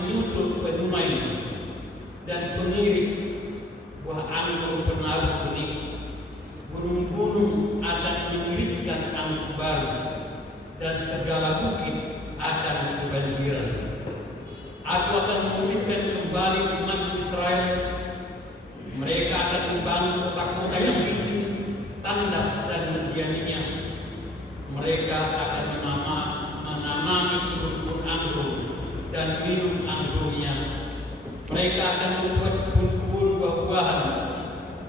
menyusul penyumai dan pengirik buah anggur penaruh benih. Gunung-gunung akan mengiriskan anggur baru dan segala bukit akan kebanjiran. Aku akan memulihkan kembali umat Israel. Mereka akan membangun kota-kota yang licin, tandas dan mendiaminya. Mereka akan menanami kebun anggur dan minum anggurnya. Mereka akan membuat kebun-kebun buah-buahan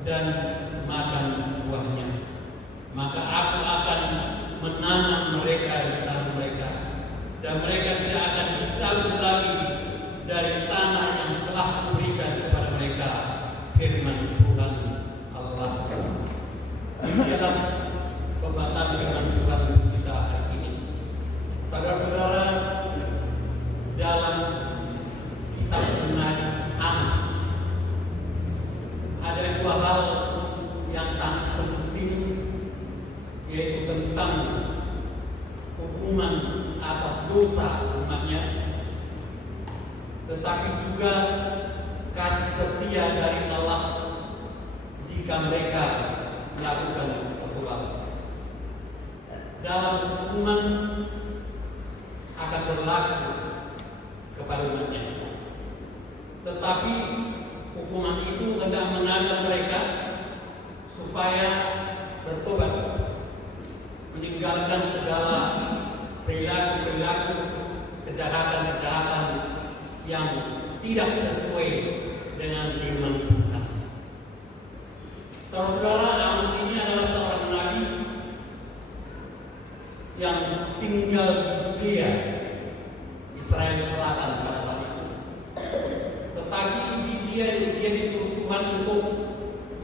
dan makan buahnya. Maka aku akan menanam mereka di tanah mereka, dan mereka tidak akan dicabut lagi dari tanah yang telah kuberikan kepada mereka. Firman Tuhan Allah. Demikianlah pembacaan firman Tuhan kita hari ini. Saudara-saudara, dalam kitab Nabi Amos ada dua hal yang sangat penting, yaitu tentang hukuman atas dosa umatnya, tetapi juga kasih setia dari Allah jika mereka melakukan pertobatan. Dalam hukuman akan berlaku kepada umatnya, tetapi hukuman itu hendak mengajak mereka supaya bertobat, meninggalkan segala perilaku-perilaku kejahatan-kejahatan yang tidak sesuai dengan firman Tuhan. Saudara-saudara, Amos ini adalah seorang nabi yang tinggal di Judea, Israel Selatan pada saat itu. Tetapi dia disuruh Tuhan untuk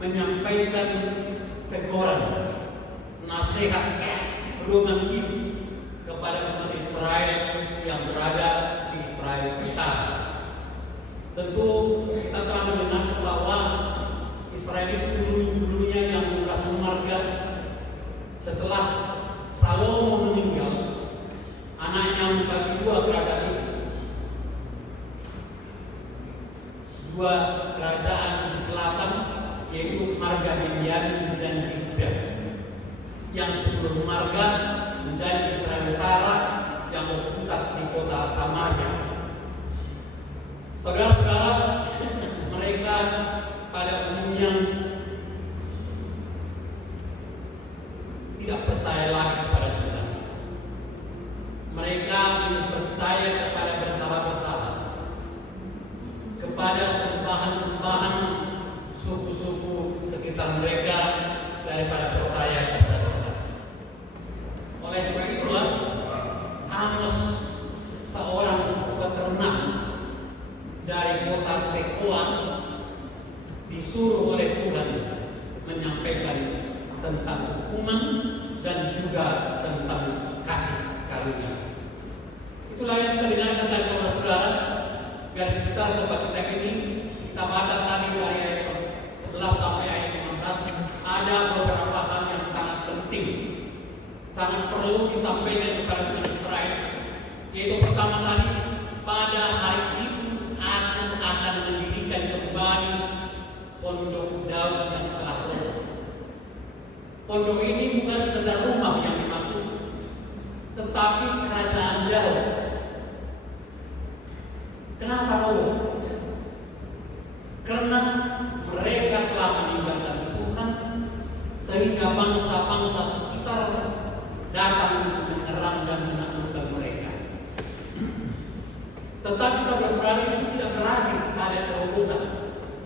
menyampaikan teguran, nasihat, pedoman hidup kepada umat Israel yang berada di Israel Utara. Tentu kita telah mendengar bahwa Israel itu dulunya yang merasa marga. Setelah Salomo meninggal, anaknya membagi dua kerajaan itu. Dua kerajaan di selatan, yaitu marga Binyamin dan Judah, yang sebelum marga menjadi Israel Utara yang berpusat di kota Samaria. Saudara-saudara, mereka pada umumnya tidak percaya lagi kepada Tuhan. Mereka percaya kepada berhala-berhala, kepada sembahan-sembahan suku-suku sekitar mereka daripada percaya kepada Tuhan. Oleh sebab itulah Amos, seorang peternak dari kota Tekoa, disuruh oleh Tuhan menyampaikan tentang hukuman dan juga tentang kasih karunia. Itulah yang kita dengarkan dari saudara-saudara. Garis besar tempat kita ini kita baca tadi dari ayat 11 sampai ayat 15. Ada beberapa hal yang sangat penting, sangat perlu disampaikan kepada umat Israel. Yaitu pertama tadi, pada hari itu aku akan mendirikan kembali pondok Daud yang telah roboh. Pondok ini bukan sekedar rumah yang dimaksud, tetapi kerajaan Daud. Kenapa roboh? Karena mereka telah meninggalkan Tuhan, sehingga bangsa-bangsa sekitar datang menyerang dan menaklukkan mereka. Tetapi saudara-saudara, itu tidak berakhir pada kerobohan,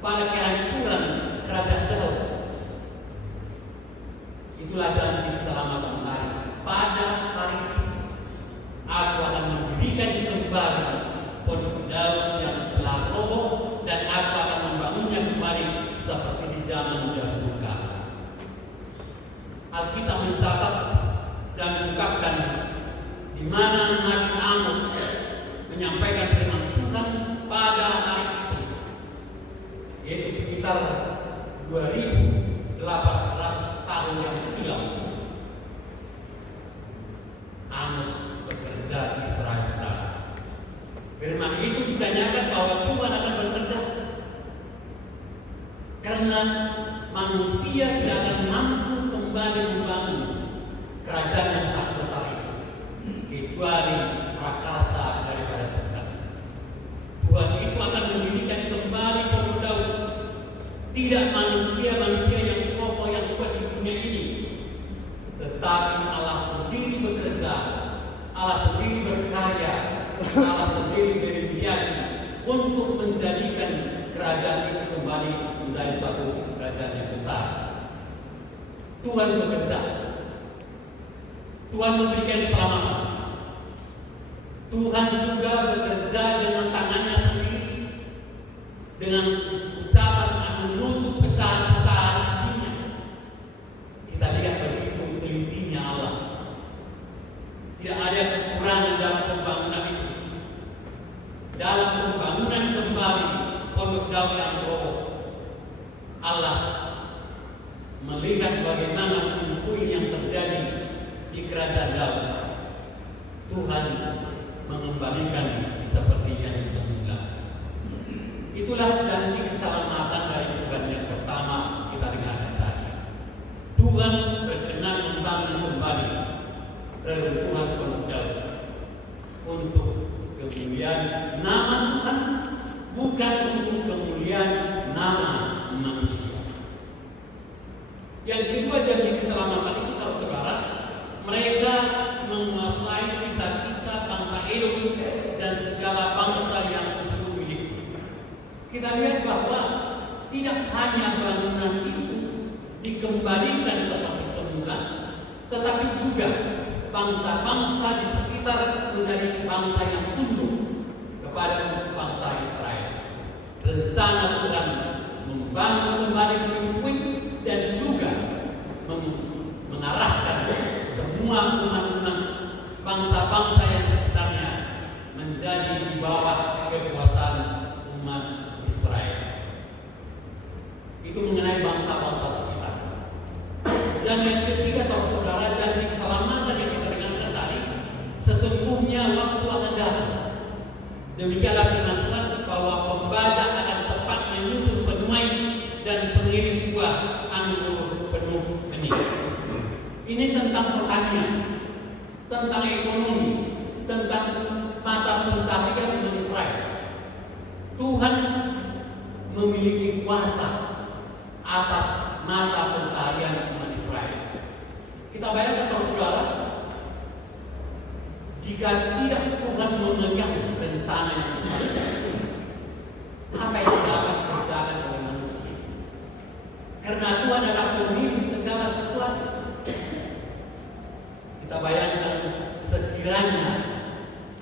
pada kehancuran kerajaan Daud. Itulah janji keselamatan hari. Pada hari ini aku akan mendirikan kembali pondok Daud yang telah roboh, dan aku akan membangunnya kembali seperti di zaman dahulu kala. Alkitab mencatat dan mengungkapkan di mana Nabi Amos menyampaikan firman Tuhan pada hari itu, yaitu menanyakan bahwa Tuhan akan bekerja karena manusia tidak akan mampu kembali membangun kerajaan yang sangat besar itu kecuali prakarsa daripada Tuhan. Tuhan itu akan mendirikan kembali Pondok Daud. Tidak manusia yang kokoh yang kuat di dunia ini, tetapi Allah sendiri bekerja, Allah sendiri berkarya, Allah sendiri berinisiasi untuk menjadikan kerajaan itu kembali menjadi suatu kerajaan yang besar. Tuhan bekerja, Tuhan memberikan keselamatan. Tuhan juga bekerja dengan tangannya sendiri, dengan ucapan menutup pecahan-pecahan dunia. Kita lihat begitu telitinya Allah. Tidak ada kekurangan dalam pembangunan itu. Dalam pembangunan kembali Pondok Daud yang roboh, Allah melihat bagaimana puing yang terjadi di kerajaan Daud. Tuhan mengembalikan seperti yang semula. Itulah janji keselamatan dari Tuhan yang pertama kita dengarkan tadi. Tuhan berkenan membangun kembali reruntuhan Pondok Daud untuk kemuliaan nama Tuhan, bukan untuk kemuliaan nama manusia. Yang kedua, janji keselamatan itu, saudara, mereka menguasai sisa-sisa bangsa Edom dan segala bangsa yang musuh milik. Kita lihat bahwa tidak hanya bangunan itu dikembalikan seperti semula, tetapi juga bangsa-bangsa di sekitar menjadi bangsa yang tunduk kepada bangsa Israel. Rencana Tuhan membangun kembali puing-puing dan juga mengarahkan semua umat-umat bangsa-bangsa yang di sekitarnya menjadi di bawah kekuasaan umat Israel. Itu mengenai bangsa-bangsa sekitar. Dan yang ketiga, saudara, janji keselamatan yang kita dengarkan tadi, sesungguhnya waktu akan datang. Demikianlah firman Tuhan bahwa pembajak akan tepat menyusun penuai dan pengirim buah anggur penuh benih. Ini tentang pertanian, tentang ekonomi, tentang mata pencaharian umat Israel. Tuhan memiliki kuasa atas mata pencaharian umat Israel. Kita bayangkan, saudara, jika tidak Tuhan memegang rencana yang besar, apa yang dapat dikerjakan oleh manusia? Karena Tuhan adalah pemilik segala sesuatu. Kita bayangkan sekiranya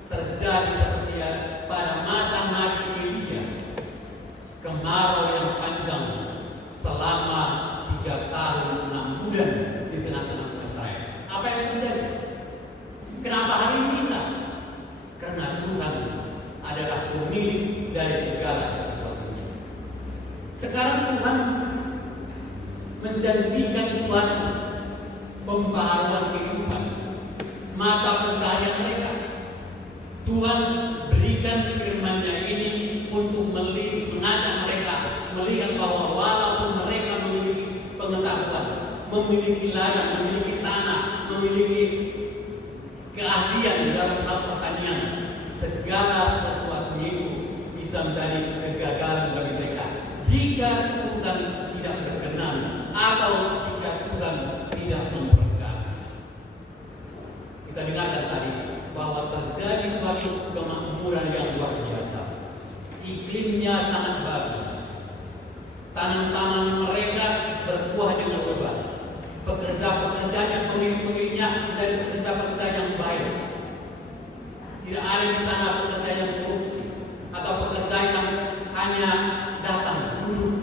terjadi seperti pada masa Nabi Elia, kemarau yang panjang selama 3 tahun 6 bulan di tengah-tengah Israel. Apa yang terjadi? Kenapa hari ini bisa? Karena Tuhan adalah pemilik dari segala sesuatunya. Sekarang Tuhan menjanjikan suatu pembaharuan kehidupan mata pencaharian mereka. Tuhan berikan firman-Nya ini untuk mengajak mereka melihat bahwa walaupun mereka memiliki pengetahuan, memiliki ladang, memiliki tanah, memiliki keahlian dalam hal pertanian, segala sesuatu itu bisa menjadi kegagalan bagi mereka jika Tuhan tidak berkenan atau jika Tuhan tidak memberkati. Kita dengarkan tadi bahwa terjadi suatu kemakmuran yang luar biasa. Iklimnya sangat bagus. Tanam-tanam mereka berbuah dengan lebat. Pekerja-pekerjanya, pemilik-pemiliknya menjadi pekerja-pekerja yang baik. Tidak ada di sana pekerja yang korupsi atau pekerja yang hanya datang duduk.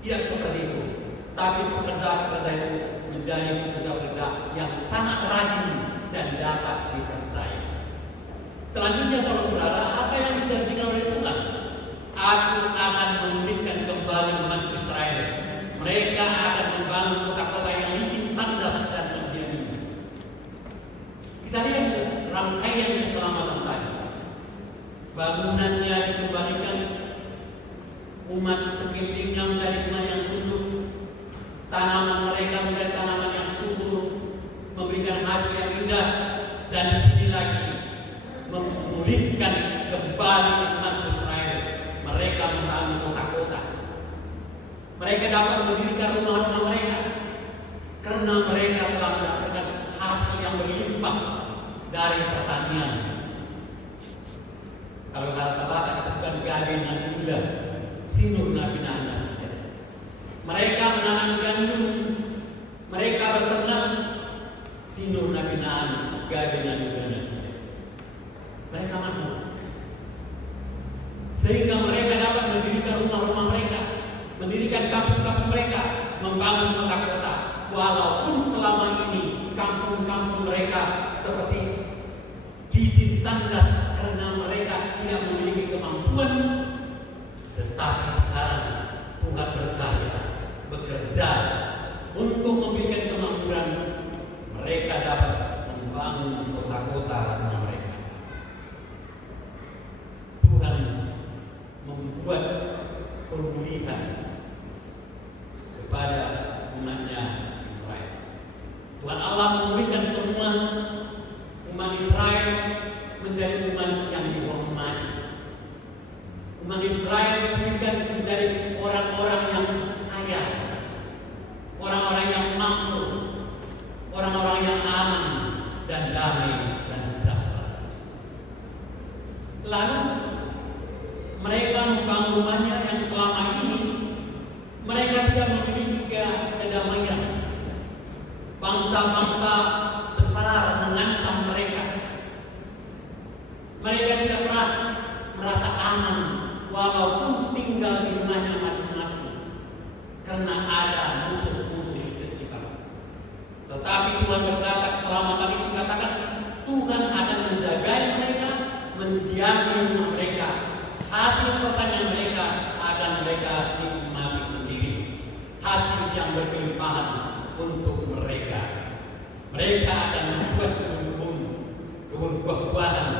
Tidak seperti itu. Tapi pekerja-pekerja itu menjadi pekerja-pekerja yang sangat rajin dan dapat dipercaya. Selanjutnya, saudara, apa yang dijanjikan oleh Tuhan? Aku akan memulihkan kembali umat Israel. Mereka akan membangun kota-kota yang licin, tandas, dan mendiami. Kita lihat rangkaian keselamatan tadi. Bangunan kemundannya dikembalikan, umat sekelilingnya menjadi umat yang tunduk, tanaman mereka menjadi tanaman yang subur, memberikan hasil yang indah, dan di sini lagi memulihkan kembali umat Israel. Mereka membangun kota-kota, mereka dapat mendirikan rumah-rumah mereka karena mereka telah mendapatkan hasil yang berlimpah dari pertanian. Kalau kata-kata disebutkan gading dan gula, sinur Nabi Nanas. Mereka menanam gandum, mereka beternak, sinur Nabi Nanas, gading dan gula. Mereka makmur, sehingga mereka dapat mendirikan rumah-rumah mereka, mendirikan kampung-kampung mereka, membangun kota-kota. Walaupun selama ini kampung-kampung mereka seperti licin tandas karena mereka tidak memiliki kemampuan, tetapi sekarang Tuhan berkarya, bekerja untuk memberikan kemampuan mereka dapat membangun kota-kota rumah mereka. Tuhan membuat pemulihan kepada umatnya Israel. Tuhan Allah memulihkan semua umat Israel menjadi umat yang dihormati. Umat Israel dipulihkan menjadi orang-orang yang kaya, orang-orang yang makmur, orang-orang yang aman dan damai dan sejahtera. Lalu mereka membangun rumahnya yang selama ini mereka tidak memiliki kedamaian. Bangsa-bangsa besar mengancam mereka. Mereka tidak pernah merasa aman walaupun tinggal di rumahnya masing-masing karena ada musuh-musuh di sekitar. Tetapi Tuhan berkata, keselamatan itu katakan Tuhan akan menjaga mereka, mendiami rumah mereka. Hasil pertanian mereka akan mereka nikmati sendiri. Hasil yang berkelimpahan untuk mereka. Mereka akan membuat kebun buah-buahan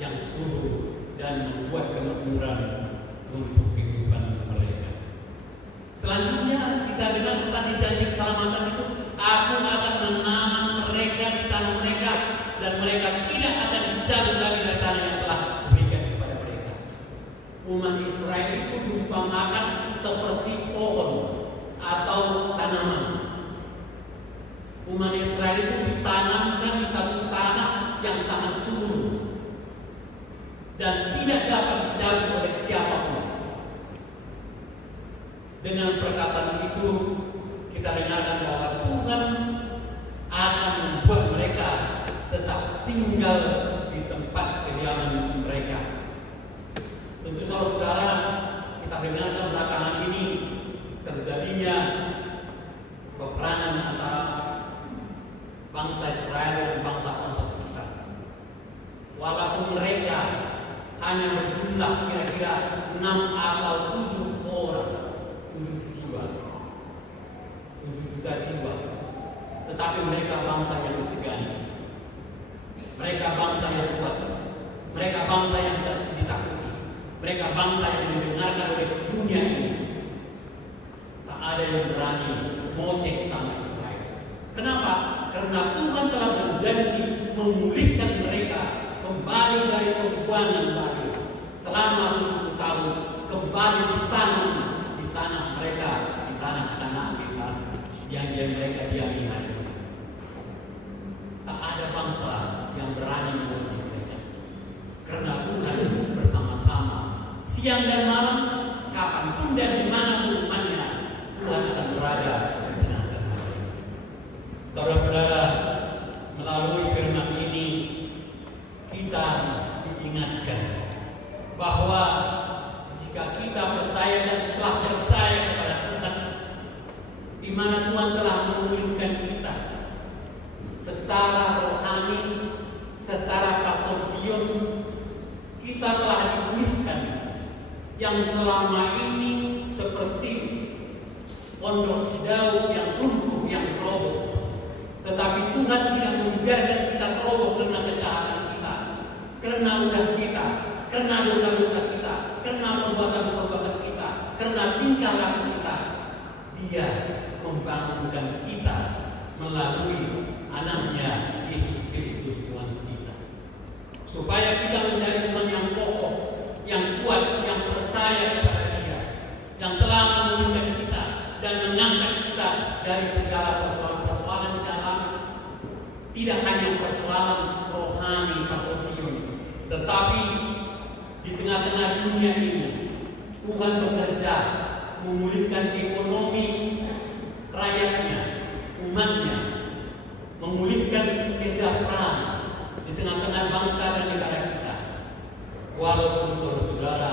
yang subur dan membuat kemakmuran untuk kehidupan mereka. Selanjutnya kita dengar tentang janji keselamatan itu. Aku akan menanam mereka di tanah mereka dan mereka tidak akan dijauh lagi dari tanah yang telah diberikan kepada mereka. Umat Israel itu diumpamakan seperti pohon atau tanaman. Umat Israel itu ditanamkan di satu tanah yang sangat subur dan tidak dapat dijauh oleh siapapun. Dengan perkataan itu kita dengarkan bahwa Tuhan akan membuat mereka tetap tinggal di tempat kediaman mereka. Tentu saudara, kita dengarkan belakangan ini terjadinya peperangan antara bangsa Israel dan bangsa-bangsa sekitar. Walaupun mereka hanya berjumlah kira-kira 6 atau 7 orang, 7 jiwa, 7 juta jiwa, tetapi mereka bangsa yang disegani, mereka bangsa yang kuat, mereka bangsa yang ditakuti, mereka bangsa yang didengarkan oleh dunia ini. Tak ada yang berani mojek sama Israel. Kenapa? Karena Tuhan telah berjanji memulihkan mereka kembali dari pembuangan Babel selama 70 tahun, kembali ditanam di tanah mereka, di tanah-tanah kita yang mereka diami hari ini. Tak ada bangsa yang berani mengusir mereka, karena Tuhan bersama-sama siang dan malam, kapanpun dan dimanapun umatnya, Tuhan akan berada di tengah-tengah mereka. Saudara-saudara, melalui firman ini kita diingatkan bahwa jika kita percaya dan telah percaya kepada Tuhan, di mana Tuhan telah memulihkan kita secara rohani, secara kategorion, kita telah dipulihkan yang selama ini seperti pondok Daud yang runtuh, yang roboh. Tetapi Tuhan tidak membiarkan kita roboh karena kejahatan kita, karena ulah kita, karena dosa-dosa kita, karena perbuatan-perbuatan kita, karena tingkah laku kita. Dia membangunkan kita melalui anaknya Yesus Kristus Tuhan kita, supaya kita menjadi umat yang kokoh, yang kuat, yang percaya kepada Dia, yang telah memulihkan kita dan mengangkat kita dari segala persoalan-persoalan di dalam, tidak hanya persoalan rohani patodion, tetapi di tengah-tengah dunia ini Tuhan bekerja memulihkan ekonomi rakyatnya, umatnya, memulihkan kesejahteraan di tengah-tengah bangsa dan negara kita. Walaupun saudara-saudara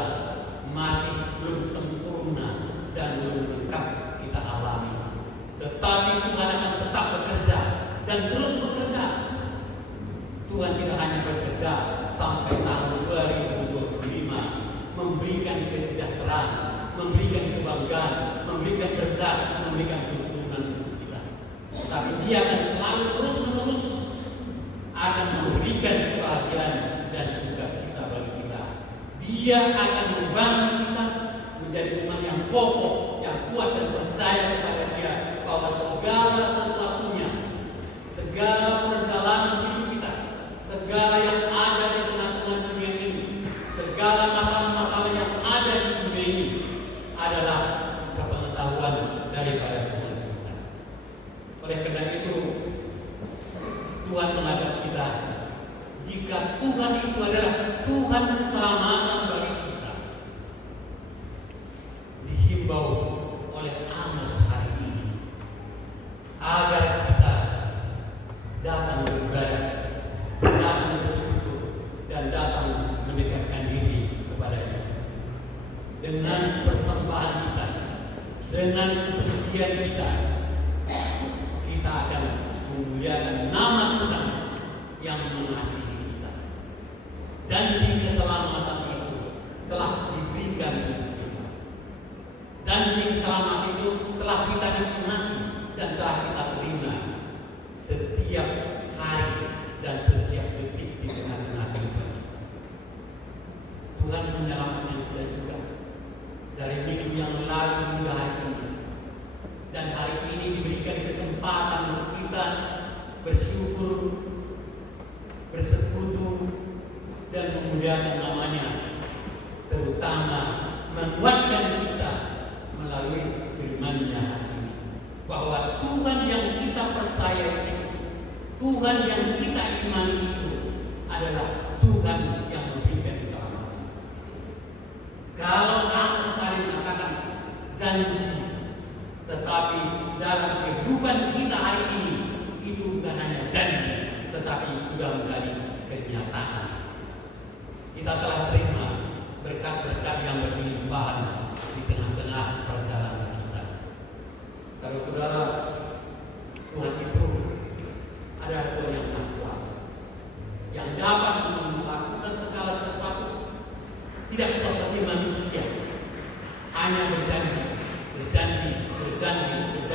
masih belum sempurna dan belum lengkap kita alami, tetapi Tuhan akan tetap bekerja dan terus bekerja. Tuhan tidak hanya bekerja sampai tahun 2025 memberikan kesejahteraan, memberikan kebanggaan, memberikan berkat, memberikan keuntungan untuk kita, tapi Dia akan selalu terus-menerus akan memberikan kebahagiaan dan sukacita bagi kita. Dia akan membangun kita menjadi umat yang kokoh, yang kuat dan percaya kepada Dia bahwa segala sesuatunya, segala perjalanan hidup kita, segala yang ada di tengah-tengah dunia ini, segala masalah-masalah yang ada di dunia ini adalah sepengetahuan daripada Tuhan kita. Oleh karena itu Tuhan mengajak kita, jika Tuhan itu adalah Tuhan keselamatan bagi kita, dihimbau oleh Amos hari ini agar kita datang beribadah, datang bersyukur, dan datang mendekatkan diri kepada-Nya. Dengan persembahan kita, dengan pujian kita, kita akan memuliakan nama Tuhan yang mengasihi kita. Janji keselamatan itu telah diberikan untuk kita. Janji keselamatan itu telah kita nikmati dan telah kita terima setiap hari dan setiap detik di tengah-tengah kehidupan. Tuhan menyelamatkan kita juga dari hidup yang lalu hingga hari ini. Dan hari ini diberikan kesempatan untuk kita bersyukur, bersekutu, dan memuliakan nama-Nya, terutama menguatkan kita melalui firman-Nya hari ini, bahwa Tuhan yang kita percaya itu, Tuhan yang kita imani itu adalah Tuhan yang memberikan keselamatan. Kalau Amos tadi mengatakan janji, tetapi dalam kehidupan kita hari ini itu bukan hanya janji, tetapi sudah menjadi kenyataan. Kita telah terima berkat-berkat yang berlimpahan di tengah-tengah perjalanan kita. Saudara-saudara, Tuhan itu adalah Tuhan yang Maha Kuasa, yang dapat melakukan segala sesuatu, tidak seperti manusia, hanya berjanji.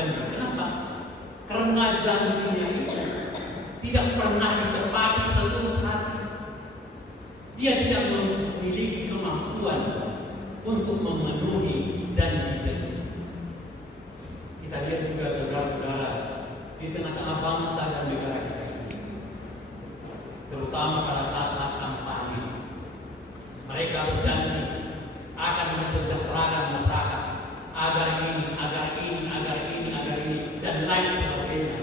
Kenapa? Karena janjinya itu tidak pernah ditepati setulus hati. Dia tidak memiliki kemampuan untuk memenuhi janji-janji. Kita lihat juga saudara-saudara di tengah-tengah bangsa dan negara kita ini, terutama pada saat-saat kampanye, mereka berjanji akan mensejahterakan masyarakat agar ini dan lain sebagainya,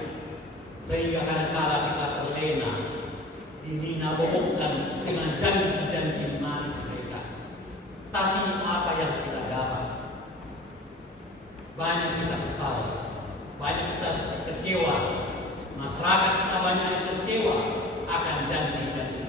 sehingga kadang-kala kita terlena dinabohkan dengan janji-janji manis mereka. Tapi apa yang kita dapat? Banyak kita kesal, banyak kita kecewa, masyarakat kita banyak yang kecewa akan janji-janji.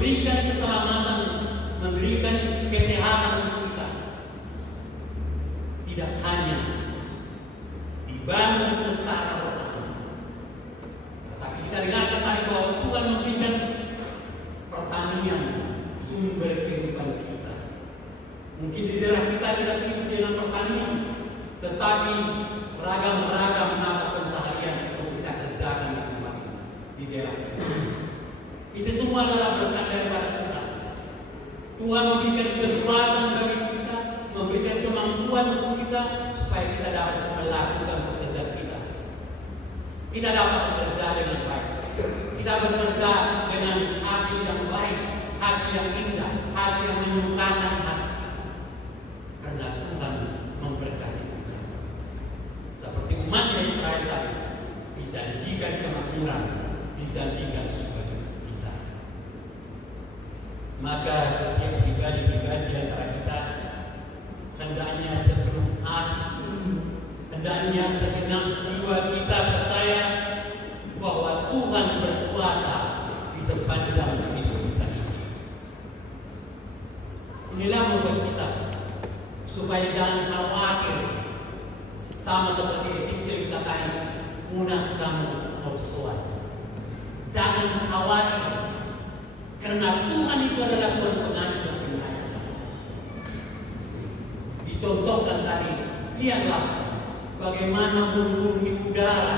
memberikan keselamatan, memberikan kesehatan untuk kita. Tidak hanya dibangun secara rohani, tetapi kita dengarkan tadi bahwa Tuhan memberikan pertanian, sumber kehidupan kita. Mungkin di daerah kita tidak hidup dengan pertanian, tetapi ragam-ragam mata pencaharian untuk kita kerjakan di tempat ini, di daerah kita. Itu semua adalah berkat daripada Tuhan. Tuhan memberikan kekuatan bagi kita, memberikan kemampuan untuk kita supaya kita dapat melakukan pekerjaan kita. Kita dapat bekerja dengan baik. Kita bekerja dengan hasil yang baik, hasil yang indah, hasil yang menyukakan hati kita. Karena Tuhan memberkati kita. Seperti umat Israel tadi, dijanjikan kemakmuran, dijanjikan sukacita. Maka setiap pribadi-pribadi di antara kita hendaknya sepenuh hati, hendaknya segenap jiwa kita percaya bahwa Tuhan berkuasa di sepanjang hidup kita ini. Inilah membuat kita supaya jangan khawatir, sama seperti istri kita tadi, munah kamu hausuan. Jangan khawatir, karena Tuhan itu adalah Tuhan pengasih dan penyayang. Dicontohkan tadi, lihatlah bagaimana burung di udara.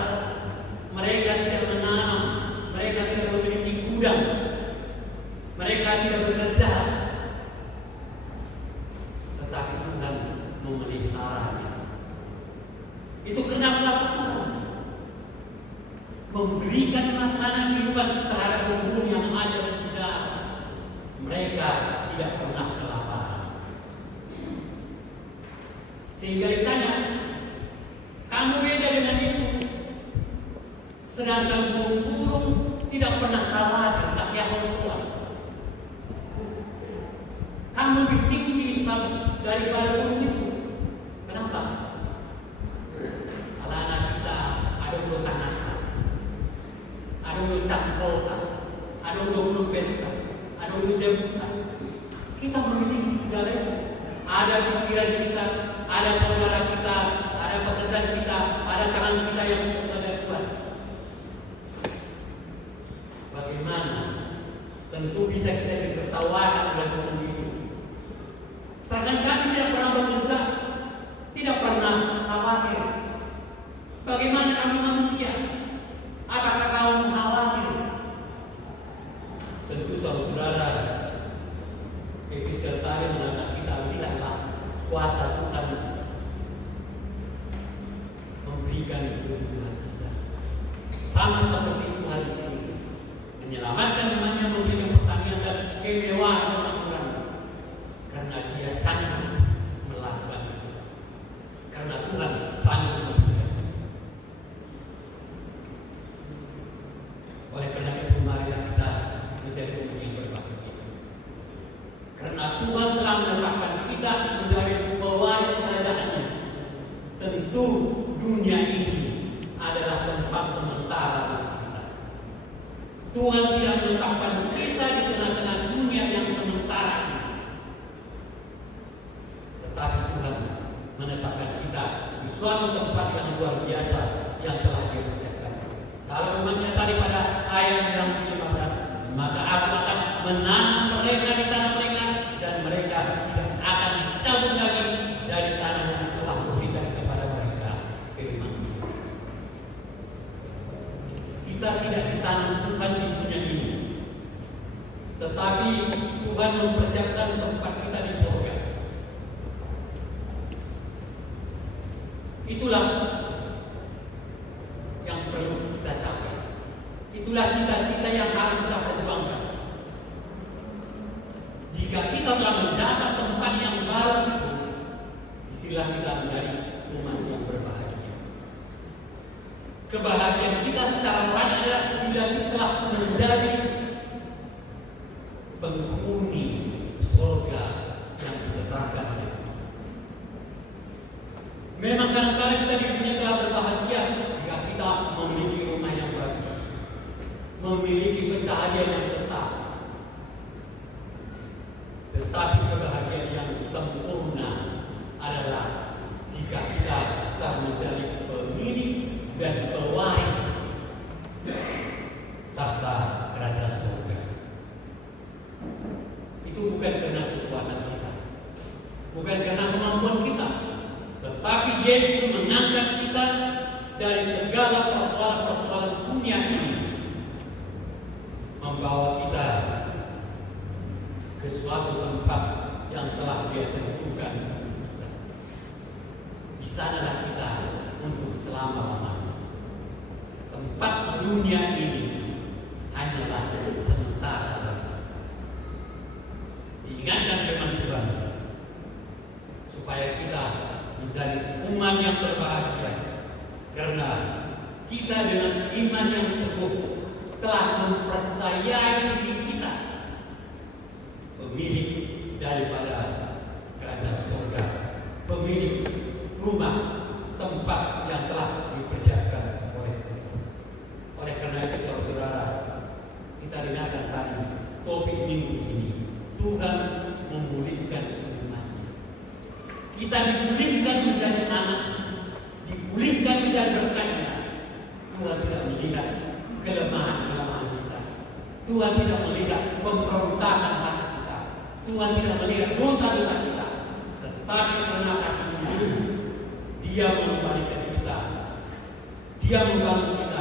Mereka tidak menanam, mereka tidak memiliki gudang, mereka tidak bekerja, tetapi Tuhan memeliharanya. Itu kenapa Tuhan memberikan makanan kehidupan terhadap burung yang ada di udara. Mereka tidak pernah kelaparan. Sehingga ditanya, kamu beda dengan itu. Sedangkan burung-burung tidak pernah khawatir, tapi hausuan. Kamu lebih tinggi daripada burung itu. Kenapa? Kalau anak kita ada udah tanah, ada udah cangkol, ada udah belum bentar, ada udah jemputan. Kita memiliki segalanya. Ada pikiran kita, ada saudara kita, ada pekerjaan kita, ada tangan kita yang bekerja Tuhan. Bagaimana? Tentu bisa kita ditertawakan oleh burung itu. Sedangkan kami tidak pernah bekerja, tidak pernah khawatir. Bagaimana kami manusia? Apakah kamu khawatir? Tentu saudara, Episkel tadi mengatakan kita lihatlah kuasa Tuhan memberikan kehidupan kita. Sama seperti Tuhan sendiri menyelamatkan umatnya, memberikan pertanian dan kemewahan kemakmuran. Karena Dia sanggup melakukan itu. Karena Tuhan sanggup memberikan. Oleh karena itu marilah kita menjadi umat yang berbahagia. Karena Tuhan telah menetapkan kita menjadi pewaris kerajaannya. Tentu dunia ini adalah tempat sementara bagi kita. Tuhan tidak menetapkan kita di tengah-tengah dunia yang sementara ini. Tetapi Tuhan menetapkan kita di suatu tempat yang luar biasa yang telah Dia persiapkan. Kalau umatnya tadi pada ayat yang ke-15, maka aku akan menanam mereka di tanah mereka dan mereka tidak akan dicabut lagi dari tanah yang telah kuberikan kepada mereka. Firman kita tidak ditanam Tuhan di dunia ini, tetapi Tuhan mempersiapkan tempat kita di surga. Itulah yang perlu kita capai. Itulah cita-cita yang harus kita perjuangkan. Jika kita telah mendapat tempat yang baru itu, istilah kita menjadi umat yang berbahagia. Kebahagiaan kita secara rohani adalah bila kita telah menjadi penghuni surga yang ditetapkan oleh Tuhan. Memang kadang-kadang kita di dunia telah berbahagia jika kita memiliki rumah yang bagus, memiliki pencaharian yang tetap, dan pewaris tahta kerajaan surga. Itu bukan karena kekuatan kita, bukan karena kemampuan kita, tetapi Yesus mengangkat kita dari segala persoalan-persoalan dunia ini, membawa kita ke suatu tempat yang telah Dia tentukan. Di sanalah kita untuk selama-lamanya. Tempat dunia ini hanyalah sementara. Diingatkan firman Tuhan supaya kita menjadi umat yang berbahagia, karena kita dengan iman yang teguh telah mempercayai diri kita pemilik daripada kerajaan surga, pemilik rumah tempat yang telah dipersiapkan oleh Tuhan. Oleh karena itu saudara, kita dengarkan tadi topik minggu ini, Tuhan memulihkan umatnya. Kita dipulihkan menjadi anak, dipulihkan menjadi berkahnya. Tuhan tidak melihat kelemahan-kelemahan kita. Tuhan tidak melihat pemberontakan hati kita. Tuhan tidak melihat dosa-dosa kita. Tetapi karena kasih-Nya, Dia mengembalikan kita. Dia membangun kita